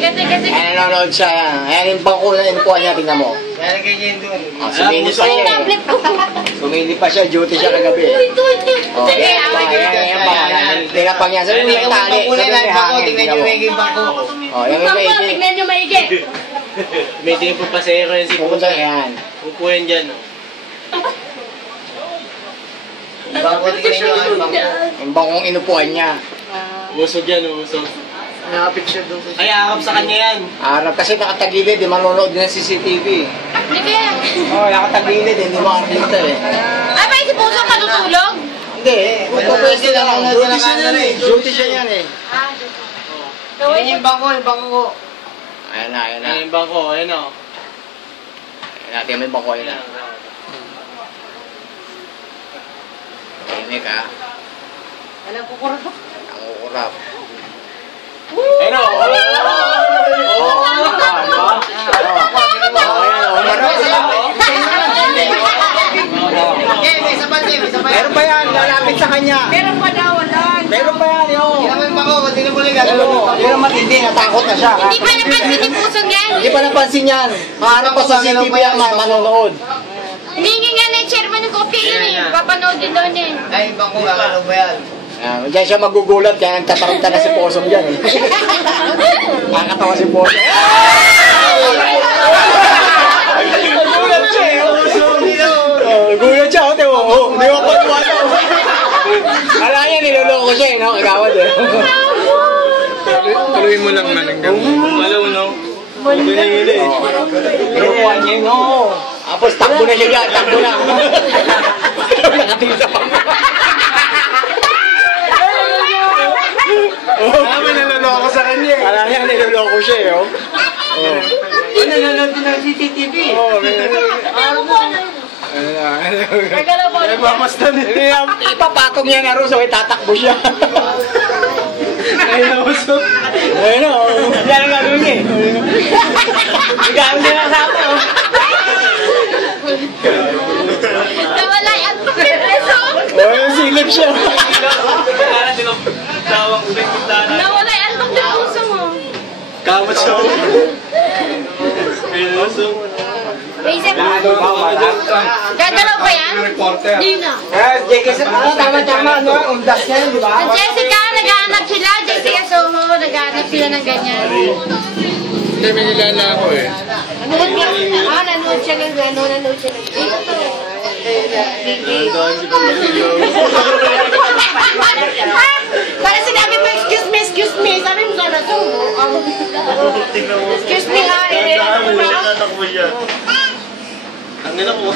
Ay, nanonood siya. Ayan yung bangko na inupuan niya, tingnan mo. Lalagay niya yun doon. Sumili pa siya eh. Sumili pa siya, duty siya kagabi. Ayan, tinapang yan. Sabi mo may tali. Sabi mo may hangin. Tingnan niyo yung bangko. Yung may maigi. Tignan nyo maigi. May tingin po pasero yan si Pupunta yan. Upo yan dyan. Bangko, tingnan niyo ang bangko. Yung bangkong inupuan niya. Usog yan, usog. Nakapicture doon sa Ay, harap sa kanya yan. Arap kasi nakatagilid, di manonood din ng CCTV. Hindi kaya. Nakatagilid, hindi makakita eh. Ay, may si Puso matutulog? Hindi, pupwesto na lang. Duty siya yan eh. Tingnan niyo yung bangko, yung bangko. Ayan na, ayan na. Ayan yung bangko, ayan o. Ayan natin may bangko yun na. Tahimik ha. Alam ko kurap. Ang ukurap. Ayan o. Meron pa yan, lalapit sa kanya. Meron pa daw, wala. Meron pa yan, yun. Tingnan mo yung bangko, hindi na muli Pero, gagawin. yun ang matindi, natakot na siya. Hindi pa napansin ni Pusong yan. Hindi pa napansin yan. Maharap pa sa CCTV yan, manonood. Hindi nga na chairman ng kopya yun eh. Papanood din doon eh. Ay, yung bangko, ano ba yan? Diyan siya magugulat, kaya nagtataranta na si Posong dyan. Nakakatawa si Posong. Nagulat siya eh. Nagulat siya, hindi mo pagwala. Kala niya, niloloko siya eh, no? Kagawad eh. Tuloy mo lang man hanggang malaw, no? Ito na yun eh. Pinukuha niya yun, no? Tapos takbo na siya dyan, takbo na. Nakatingin sa pang. Alam mo, naloloko sa kanya eh. Kala niya, niloloko siya eh, oh. Nanonood din ng CCTV. Ano po ano yun? Nagalaw po. Nagmamasdan eh. Ipapatong niya na rin, so itatakbo siya. Ay, nausok. Ayun o, yan ang gagawin niya eh. Gagawin niya lang sa akin oh. Nawala yung pagkakreso. Yung silip siya. Nawala yung pagkakreso mo. Kamot siya. Ay, nausok. Isip mo. Gagalaw pa yan? Reporter. Hindi na. Tama-tama, no? Undas niya yun, di ba? Ang Jessica, naghahanap sila. Jessica Soho, naghahanap sila ng ganyan. Hindi, may nilala ako eh. Nanood nga. Nanood siya ng nanood siya ng Para sinabi mo, excuse me. Sabi mo sana to. Excuse me ha. Ang nila ko.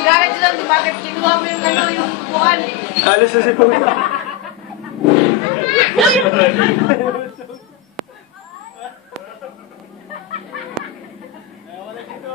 Galit sila. Bakit kinuha mo yung buwan? Halos na si Kuya. Wala dito.